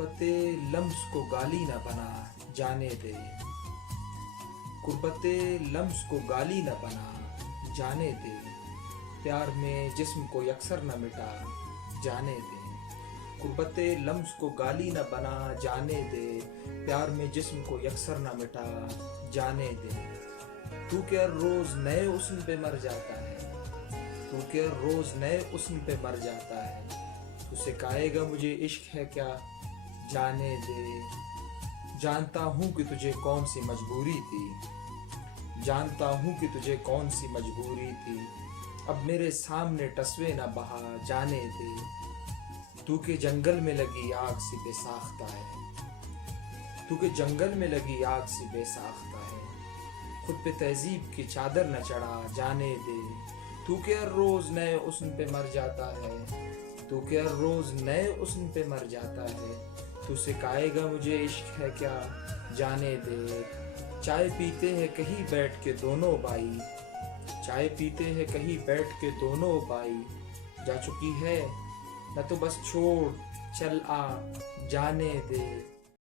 गुरबते lumps को गाली न बना जाने दे, गुरबते लम्स को गाली न बना जाने दे, प्यार में जिस्म को यकसर न मिटा जाने दे, गुरबते लम्स को गाली न बना जाने दे, प्यार में जिस्म को यकसर न मिटा जाने दे। तू क्या रोज नए हुस्न पे मर जाता है, तू क्या रोज नए हुस्न पे मर जाता है, तू सिखाएगा मुझे इश्क है क्या जाने दे। जानता हूँ कि तुझे कौन सी मजबूरी थी, जानता हूँ कि तुझे कौन सी मजबूरी थी, अब मेरे सामने टसवे न बहा जाने दे। तू के जंगल में लगी आग सी बेसाख्ता है, तू के जंगल में लगी आग सी बेसाख्ता है, खुद पे तहजीब की चादर न चढ़ा जाने दे। तू क्या रोज नए हुस्न पे मर जाता है, तू क्या रोज नए हुस्न पे मर जाता है, तू सिखाएगा मुझे इश्क है क्या जाने दे। चाय पीते हैं कहीं बैठ के दोनों भाई, चाय पीते हैं कहीं बैठ के दोनों भाई, जा चुकी है न तो बस छोड़ चल आ जाने दे।